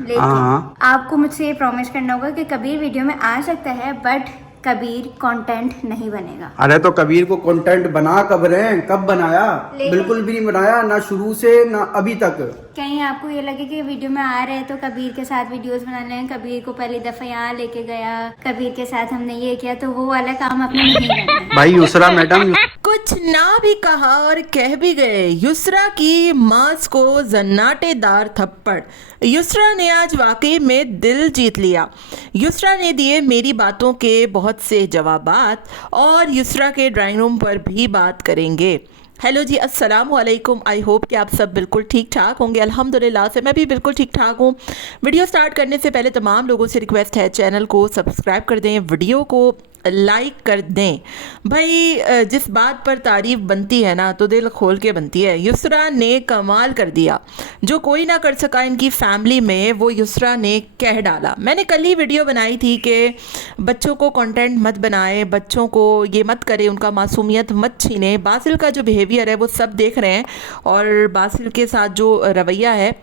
लेकिन आपको मुझसे ये प्रॉमिस करना होगा कि कबीर वीडियो में आ सकता है, बट कबीर कंटेंट नहीं बनेगा। अरे तो कबीर को कंटेंट बना कब रहे हैं, कब बनाया? बिल्कुल भी नहीं बनाया, ना शुरू से ना अभी तक। कहीं आपको ये लगे कि वीडियो में आ रहे हैं तो कबीर के साथ वीडियोस बना लें, कबीर को पहली दफा यहाँ लेके गया, कबीर के साथ हमने ये किया, तो वो वाला काम आपने नहीं करना है। भाई युसरा मैडम कुछ ना भी कहा और कह भी गए। युसरा की मांस को जन्नाटेदार थप्पड़। युसरा ने आज वाकई में दिल जीत लिया। युसरा ने दिए मेरी बातों के बहुत से जवाबात और युसरा के ड्राइंग रूम पर भी बात करेंगे। हेलो जी, अस्सलाम वालेकुम। आई होप कि आप सब बिल्कुल ठीक ठाक होंगे। अल्हम्दुलिल्लाह से मैं भी बिल्कुल ठीक ठाक हूँ। वीडियो स्टार्ट करने से पहले तमाम लोगों से रिक्वेस्ट है, चैनल को सब्सक्राइब कर दें, वीडियो को लाइक कर दें। भाई जिस बात पर तारीफ़ बनती है ना तो दिल खोल के बनती है। युसरा ने कमाल कर दिया, जो कोई ना कर सका इनकी फैमिली में वो युसरा ने कह डाला। मैंने कल ही वीडियो बनाई थी कि बच्चों को कंटेंट मत बनाए, बच्चों को ये मत करें, उनका मासूमियत मत छीने। बासिल का जो बिहेवियर है वो सब देख रहे हैं और बासिल के साथ जो रवैया है,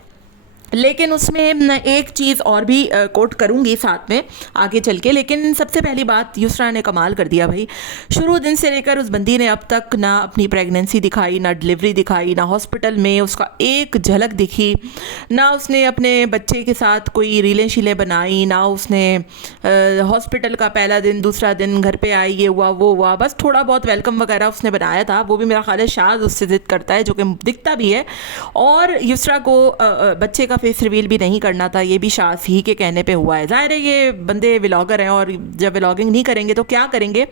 लेकिन उसमें एक चीज़ और भी कोट करूँगी साथ में आगे चल के। लेकिन सबसे पहली बात, युसरा ने कमाल कर दिया भाई। शुरू दिन से लेकर उस बंदी ने अब तक ना अपनी प्रेगनेंसी दिखाई, ना डिलीवरी दिखाई, ना हॉस्पिटल में उसका एक झलक दिखी, ना उसने अपने बच्चे के साथ कोई रीलें शीलें बनाई, ना उसने हॉस्पिटल का पहला दिन दूसरा दिन घर पे आई, ये हुआ वो हुआ। बस थोड़ा बहुत वेलकम वगैरह उसने बनाया था, वो भी मेरा ख्याल है शाज उससे ज़िद करता है, जो कि दिखता भी है। और युसरा को बच्चे का फेस रिवील भी नहीं करना था, ये भी शाज ही के कहने पे हुआ है। ज़ाहिर है ये बंदे व्लॉगर हैं और जब व्लॉगिंग नहीं करेंगे तो क्या करेंगे।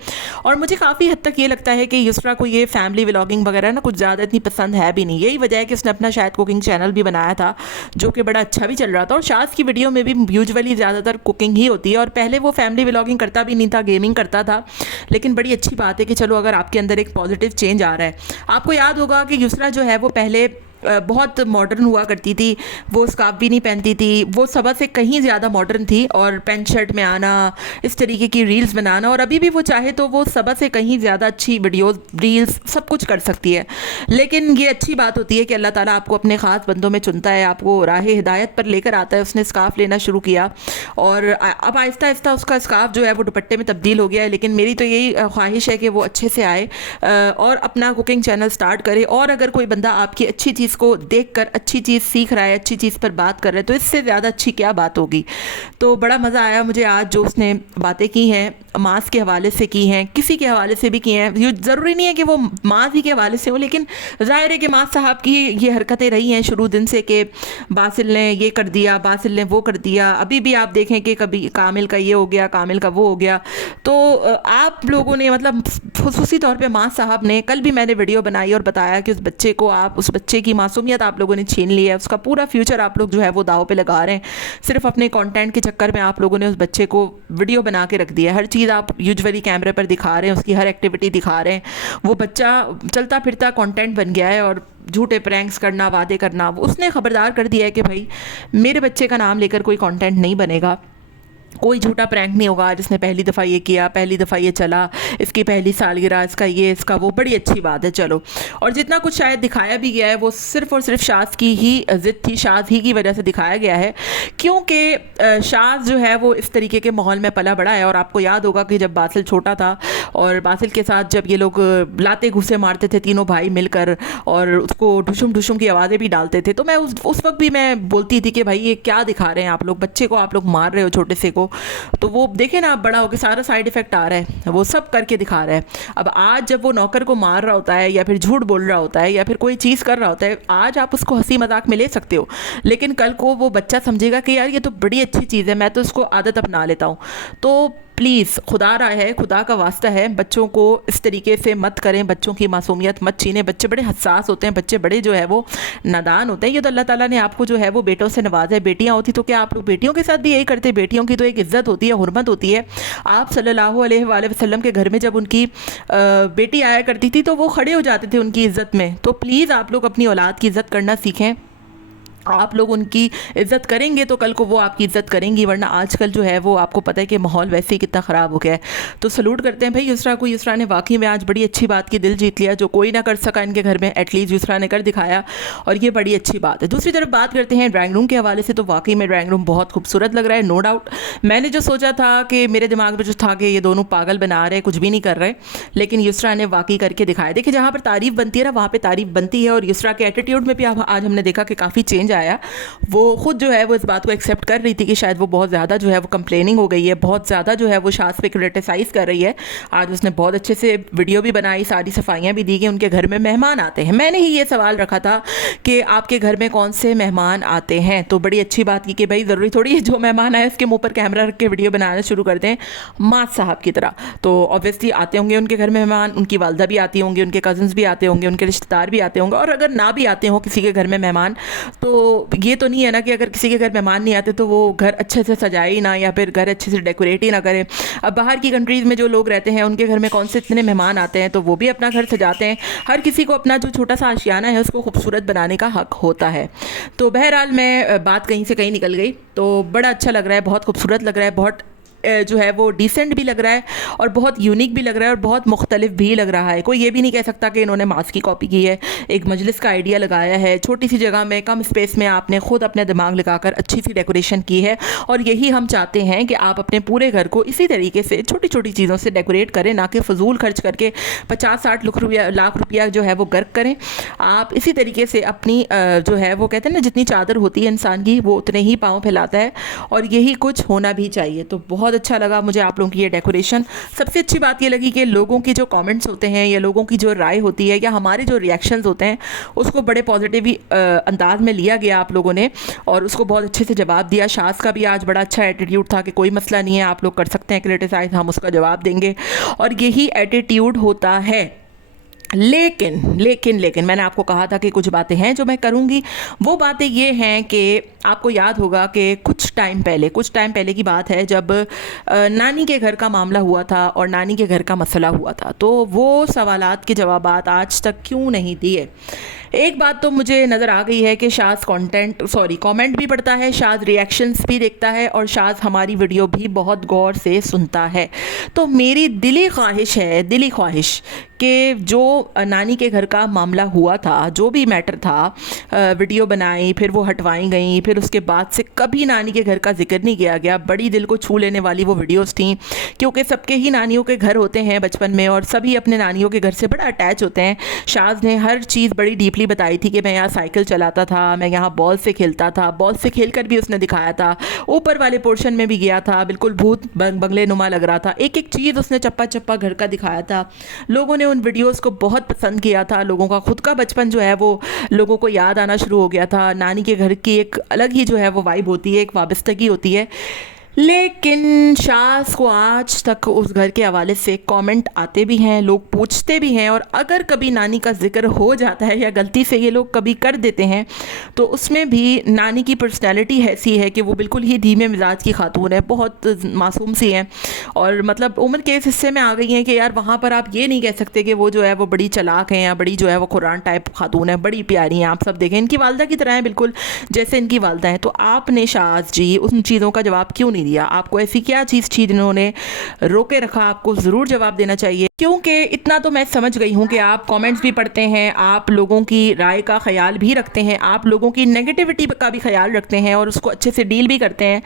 और मुझे काफ़ी हद तक ये लगता है कि युसरा को ये फैमिली व्लॉगिंग वगैरह ना कुछ ज़्यादा इतनी पसंद है भी नहीं। यही वजह है कि उसने अपना शायद कुकिंग चैनल भी बनाया था, जो कि बड़ा अच्छा भी चल रहा था। और शाज की वीडियो में भी यूजुअली ज़्यादातर कुकिंग ही होती है, और पहले वो फैमिली व्लॉगिंग करता भी नहीं था, गेमिंग करता था। लेकिन बड़ी अच्छी बात है कि चलो अगर आपके अंदर एक पॉजिटिव चेंज आ रहा है। आपको याद होगा कि युसरा जो है वो पहले बहुत मॉडर्न हुआ करती थी, वो स्कार्फ भी नहीं पहनती थी, वो सबा से कहीं ज़्यादा मॉडर्न थी, और पैंट शर्ट में आना, इस तरीके की रील्स बनाना, और अभी भी वो चाहे तो वो सबा से कहीं ज़्यादा अच्छी वीडियोस रील्स सब कुछ कर सकती है। लेकिन ये अच्छी बात होती है कि अल्लाह ताला आपको अपने ख़ास बंदों में चुनता है, आपको राह हिदायत पर लेकर आता है। उसने स्कार्फ लेना शुरू किया और अब आहिस्ता आहिस्ता उसका स्कार्फ जो है वो दुपट्टे में तब्दील हो गया है। लेकिन मेरी तो यही ख्वाहिश है कि वो अच्छे से आए और अपना कुकिंग चैनल स्टार्ट करे। और अगर कोई बंदा आपकी अच्छी चीज़ को देखकर अच्छी चीज़ सीख रहा है, अच्छी चीज़ पर बात कर रहा है, तो इससे ज़्यादा अच्छी क्या बात होगी। तो बड़ा मज़ा आया मुझे आज जो उसने बातें की हैं, मांस के हवाले से की हैं, किसी के हवाले से भी की हैं। ये ज़रूरी नहीं है कि वो मांस ही के हवाले से हो, लेकिन ज़ाहिर है कि मांस साहब की ये हरकतें रही हैं शुरू दिन से कि बासिल ने ये कर दिया, बासिल ने वो कर दिया। अभी भी आप देखें कि कभी कामिल का ये हो गया, कामिल का वो हो गया। तो आप लोगों ने मतलब खुसूसी तौर पे मांस साहब ने, कल भी मैंने वीडियो बनाई और बताया कि उस बच्चे की मासूमियत आप लोगों ने छीन ली है, उसका पूरा फ्यूचर आप लोग जो है वो दाव पे लगा रहे हैं। सिर्फ अपने कंटेंट के चक्कर में आप लोगों ने उस बच्चे को वीडियो बना के रख दिया है। हर चीज़ आप यूजुअली कैमरे पर दिखा रहे हैं, उसकी हर एक्टिविटी दिखा रहे हैं। वो बच्चा चलता फिरता कंटेंट बन गया है, और झूठे प्रैंक्स करना, वादे करना, उसने खबरदार कर दिया है कि भाई मेरे बच्चे का नाम लेकर कोई कंटेंट नहीं बनेगा, कोई झूठा प्रैंक नहीं होगा। जिसने पहली दफ़ा ये किया, पहली दफ़ा ये चला, इसकी पहली सालगिरह, इसका ये, इसका वो, बड़ी अच्छी बात है। चलो, और जितना कुछ शायद दिखाया भी गया है वो सिर्फ़ और सिर्फ शाज की ही ज़िद थी, शाज ही की वजह से दिखाया गया है, क्योंकि शाज जो है वो इस तरीके के माहौल में पला बड़ा है। और आपको याद होगा कि जब बासिल छोटा था और बासिल के साथ जब ये लोग लाते घुसे मारते थे तीनों भाई मिलकर, और उसको ढुशुम ढुशुम की आवाज़ें भी डालते थे, तो मैं उस वक्त भी मैं बोलती थी कि भाई ये क्या दिखा रहे हैं आप लोग, बच्चे को आप लोग मार रहे हो, छोटे से को। तो वो देखे ना, बड़ा होकर सारा साइड इफेक्ट आ रहा है, वो सब करके दिखा रहा है। अब आज जब वो नौकर को मार रहा होता है, या फिर झूठ बोल रहा होता है, या फिर कोई चीज़ कर रहा होता है, आज आप उसको हंसी मजाक में ले सकते हो, लेकिन कल को वो बच्चा समझेगा कि यार ये तो बड़ी अच्छी चीज़ है, मैं तो इसको आदत अपना लेता हूँ। तो प्लीज़, खुदा रहा है, खुदा का वास्ता है, बच्चों को इस तरीके से मत करें, बच्चों की मासूमियत मत छीनें। बच्चे बड़े हसास होते हैं, बच्चे बड़े जो है वो नादान होते हैं। ये तो अल्लाह ताला ने आपको जो है वो बेटों से नवाजा है। बेटियां होती तो क्या आप लोग बेटियों के साथ भी यही करते? बेटियों की तो एक इज़्ज़त होती है, हुर्मत होती है। आप सल्लल्लाहु अलैहि वसल्लम के घर में जब उनकी बेटी आया करती थी तो वो खड़े हो जाते थे उनकी इज़्ज़त में। तो प्लीज़ आप लोग अपनी औलाद की इज़्ज़त करना सीखें। आप लोग उनकी इज़्ज़त करेंगे तो कल को वो आपकी इज़्ज़त करेंगी, वरना आजकल जो है वो आपको पता है कि माहौल वैसे ही कितना ख़राब हो गया है। तो सलूट करते हैं भाई युसरा को। युसरा ने वाकई में आज बड़ी अच्छी बात की, दिल जीत लिया। जो कोई ना कर सका इनके घर में, एटलीस्ट युसरा ने कर दिखाया और ये बड़ी अच्छी बात है। दूसरी तरफ बात करते हैं ड्राइंग रूम के हवाले से, तो वाकई में ड्राइंग रूम बहुत खूबसूरत लग रहा है, नो डाउट। मैंने जो सोचा था कि मेरे दिमाग में जो था कि ये दोनों पागल बना रहे, कुछ भी नहीं कर रहे, लेकिन युसरा ने वाकई करके दिखाया। देखिए जहाँ पर तारीफ़ बनती है ना वहाँ पर तारीफ़ बनती है, और युसरा के एटीट्यूड में भी आज हमने देखा कि काफ़ी चेंज आया। वो खुद जो है वो इस बात को एक्सेप्ट कर रही थी कि शायद वो बहुत ज़्यादा जो है वो कंप्लेनिंग हो गई है, बहुत ज़्यादा जो है वो शाज़ पे क्रिटिसाइज़ कर रही है। आज उसने बहुत अच्छे से वीडियो भी बनाई, सारी सफाइयाँ भी दी कि उनके घर में मेहमान आते हैं। मैंने ही ये सवाल रखा था कि आपके घर में कौन से मेहमान आते हैं, तो बड़ी अच्छी बात की कि भाई ज़रूरी थोड़ी है जो मेहमान आए उसके मुँह पर कैमरा रख के वीडियो बनाना शुरू कर दें माँ साहब की तरह। तो ऑब्वियसली आते होंगे उनके घर में मेहमान, उनकी वालदा भी आती होंगी, उनके कज़न्स भी आते होंगे, उनके रिश्तेदार भी आते होंगे। और अगर ना भी आते हों किसी के घर में मेहमान, तो ये तो नहीं है ना कि अगर किसी के घर मेहमान नहीं आते तो वो घर अच्छे से सजाए ही ना, या फिर घर अच्छे से डेकोरेट ही ना करें। अब बाहर की कंट्रीज़ में जो लोग रहते हैं उनके घर में कौन से इतने मेहमान आते हैं, तो वो भी अपना घर सजाते हैं। हर किसी को अपना जो छोटा सा आशियाना है उसको खूबसूरत बनाने का हक होता है। तो बहरहाल मैं बात कहीं से कहीं निकल गई, तो बड़ा अच्छा लग रहा है, बहुत खूबसूरत लग रहा है, बहुत जो है वो डिसेंट भी लग रहा है और बहुत यूनिक भी लग रहा है और बहुत मुख्तलिफ भी लग रहा है। कोई ये भी नहीं कह सकता कि इन्होंने मास की कॉपी की है। एक मजलिस का आइडिया लगाया है, छोटी सी जगह में कम स्पेस में आपने खुद अपने दिमाग लगाकर अच्छी सी डेकोरेशन की है, और यही हम चाहते हैं कि आप अपने पूरे घर को इसी तरीके से छोटी छोटी चीज़ों से डेकोरेट करें, ना कि फ़जूल खर्च करके 50-60 लाख रुपया जो है वो गर्क करें। आप इसी तरीके से अपनी जो है वो कहते हैं ना जितनी चादर होती है इंसान की वो उतने ही पाँव फैलाता है, और यही कुछ होना भी चाहिए। तो बहुत अच्छा लगा मुझे आप लोगों की ये डेकोरेशन। सबसे अच्छी बात ये लगी कि लोगों की जो कमेंट्स होते हैं या लोगों की जो राय होती है या हमारे जो रिएक्शंस होते हैं उसको बड़े पॉजिटिव अंदाज में लिया गया आप लोगों ने, और उसको बहुत अच्छे से जवाब दिया। शाज़ का भी आज बड़ा अच्छा एटीट्यूड था कि कोई मसला नहीं है, आप लोग कर सकते हैं क्रिटिसाइज, हम उसका जवाब देंगे, और यही एटीट्यूड होता है। लेकिन मैंने आपको कहा था कि कुछ बातें हैं जो मैं करूंगी। वो बातें ये हैं कि आपको याद होगा कि कुछ टाइम पहले की बात है जब नानी के घर का मामला हुआ था और नानी के घर का मसला हुआ था, तो वो सवालात के जवाबात आज तक क्यों नहीं दिए। एक बात तो मुझे नज़र आ गई है कि शाज़ कमेंट भी पढ़ता है, शाज़ रिएक्शंस भी देखता है, और शाज़ हमारी वीडियो भी बहुत गौर से सुनता है। तो मेरी दिली ख्वाहिश कि जो नानी के घर का मामला हुआ था, जो भी मैटर था, वीडियो बनाई, फिर वो हटवाई गई, फिर उसके बाद से कभी नानी के घर का जिक्र नहीं किया गया। बड़ी दिल को छू लेने वाली वो वीडियोस थी, क्योंकि सबके ही नानियों के घर होते हैं बचपन में, और सभी अपने नानियों के घर से बड़ा अटैच होते हैं। शाज़ ने हर चीज़ बड़ी डीपली बताई थी कि मैं यहाँ साइकिल चलाता था, मैं यहाँ बॉल से खेलता था, बॉल से खेलकर भी उसने दिखाया था, ऊपर वाले पोर्शन में भी गया था, बिल्कुल भूत बंगले नुमा लग रहा था, एक एक चीज़ उसने चप्पा चप्पा घर का दिखाया था। लोगों ने उन वीडियोस को बहुत पसंद किया था। लोगों का खुद का बचपन जो है वो लोगों को याद आना शुरू हो गया था। नानी के घर की एक अलग ही जो है वो वाइब होती है, एक वाबस्तगी होती है। लेकिन शाज़ को आज तक उस घर के हवाले से कमेंट आते भी हैं, लोग पूछते भी हैं, और अगर कभी नानी का जिक्र हो जाता है या गलती से ये लोग कभी कर देते हैं तो उसमें भी नानी की पर्सनैलिटी ऐसी है कि वो बिल्कुल ही धीमे मिजाज की खातून है, बहुत मासूम सी हैं, और मतलब उम्र के इस हिस्से में आ गई हैं कि यार वहाँ पर आप ये नहीं कह सकते कि वो जो है वो बड़ी चालाक हैं या बड़ी जो है वो कुरान टाइप खातून है, बड़ी प्यारी हैं। आप सब देखें इनकी वालदा की तरह है, बिल्कुल जैसे इनकी वालदा हैं। तो आपने शाज़ जी उन चीज़ों का जवाब क्यों नहीं दिया? आपको ऐसी क्या चीज़ थी जिन्होंने रोके रखा? आपको ज़रूर जवाब देना चाहिए, क्योंकि इतना तो मैं समझ गई हूँ कि आप कमेंट्स भी पढ़ते हैं, आप लोगों की राय का ख्याल भी रखते हैं, आप लोगों की नेगेटिविटी का भी ख्याल रखते हैं और उसको अच्छे से डील भी करते हैं।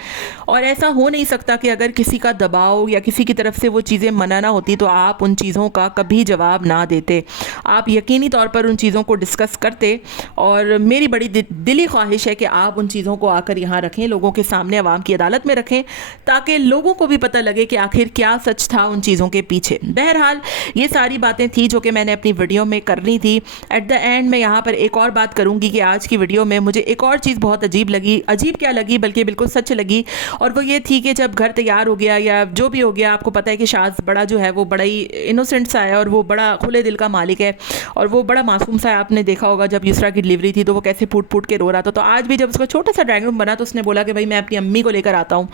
और ऐसा हो नहीं सकता कि अगर किसी का दबाव या किसी की तरफ से वो चीज़ें मना ना होती तो आप उन चीज़ों का कभी जवाब ना देते। आप यकीनी तौर पर उन चीज़ों को डिस्कस करते, और मेरी बड़ी दिली ख्वाहिश है कि आप उन चीज़ों को आकर यहाँ रखें, लोगों के सामने, आवाम की अदालत में रखें, ताकि लोगों को भी पता लगे कि आखिर क्या सच था उन चीज़ों के पीछे। बहरहाल ये सारी बातें थी जो कि मैंने अपनी वीडियो में करनी थी। एट द एंड मैं यहाँ पर एक और बात करूँगी कि आज की वीडियो में मुझे एक और चीज़ बहुत अजीब लगी, अजीब क्या लगी बल्कि बिल्कुल सच लगी, और वो ये थी कि जब घर तैयार हो गया या जो भी हो गया, आपको पता है कि शाज़ बड़ा जो है वो बड़ा ही इनोसेंट सा है और वो बड़ा खुले दिल का मालिक है और वो बड़ा मासूम सा है। आपने देखा होगा जब युसरा की डिलीवरी थी तो वो कैसे फूट फूट के रो रहा था। तो आज भी जब उसका छोटा सा ड्राइंग रूम बना तो उसने बोला कि भाई मैं अपनी अम्मी को लेकर आता हूँ।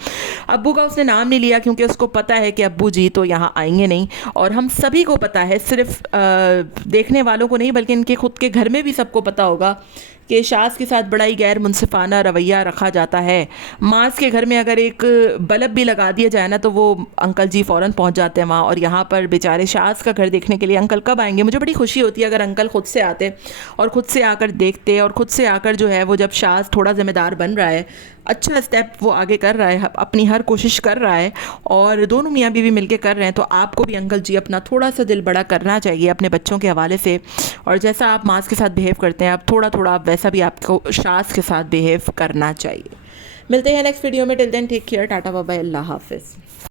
अब्बू का उसने नाम नहीं लिया क्योंकि उसको पता है कि अब्बू जी तो यहाँ आएंगे नहीं, और हम सभी को पता है, सिर्फ देखने वालों को नहीं बल्कि इनके खुद के घर में भी सबको पता होगा कि शाज़ के साथ बड़ा ही गैर मुनसिफाना रवैया रखा जाता है। मास के घर में अगर एक बल्ब भी लगा दिया जाए ना तो वो अंकल जी फ़ौरन पहुंच जाते हैं वहाँ, और यहाँ पर बेचारे शाज़ का घर देखने के लिए अंकल कब आएंगे। मुझे बड़ी खुशी होती है अगर अंकल ख़ुद से आते और ख़ुद से आकर देखते, और ख़ुद से आकर जो है वो जब शाज़ थोड़ा ज़िम्मेदार बन रहा है, अच्छा स्टेप वो आगे कर रहा है, अपनी हर कोशिश कर रहा है, और दोनों मियाँ बीवी मिलके कर रहे हैं, तो आपको भी अंकल जी अपना थोड़ा सा दिल बड़ा करना चाहिए अपने बच्चों के हवाले से। और जैसा आप मास के साथ बिहेव करते हैं, आप थोड़ा थोड़ा आप वैसा भी आपको शाज़ के साथ बिहेव करना चाहिए। मिलते हैं नेक्स्ट वीडियो में। Till then take care, tata bye bye, अल्लाह हाफिज़।